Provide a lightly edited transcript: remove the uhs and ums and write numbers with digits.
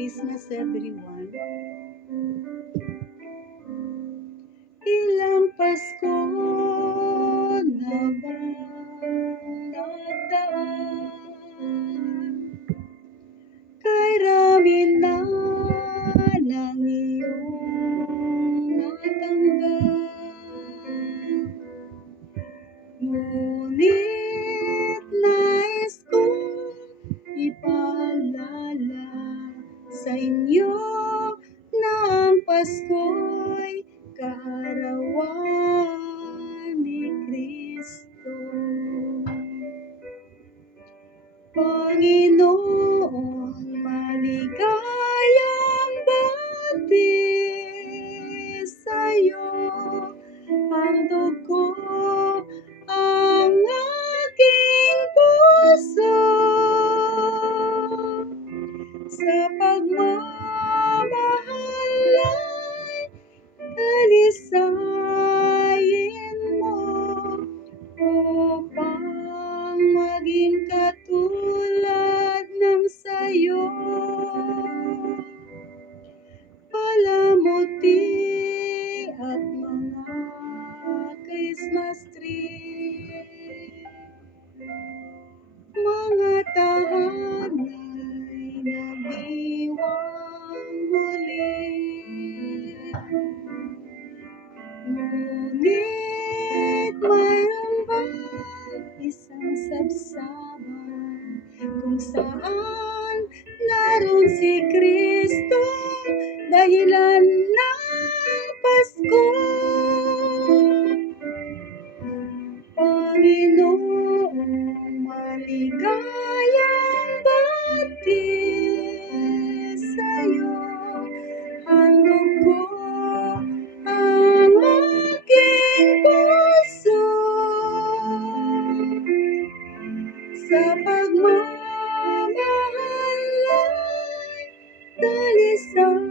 Christmas, everyone. Ilang Pasko na ba nataan? Kay rami na ng iyong natanggap. Ngunit nais kong ipaalala sa inyo na ang Pasko'y kaarawan ni Kristo. Panginoon, maligayang bati sa'yo, handog ko ang aking puso sa pagmamahal ay dalisayin mo upang maging katulad ng sayo. Palamuti at mga Christmas tree, mga tahanay nagdiwang muli. Ngunit mayroon bang isang sabsaban kung saan naroon si Kristo, dahilan ng Pasko? Panginoon, maligayang bati sa'yo, handog ko ang aking puso sa pagmamahal ay dalisayin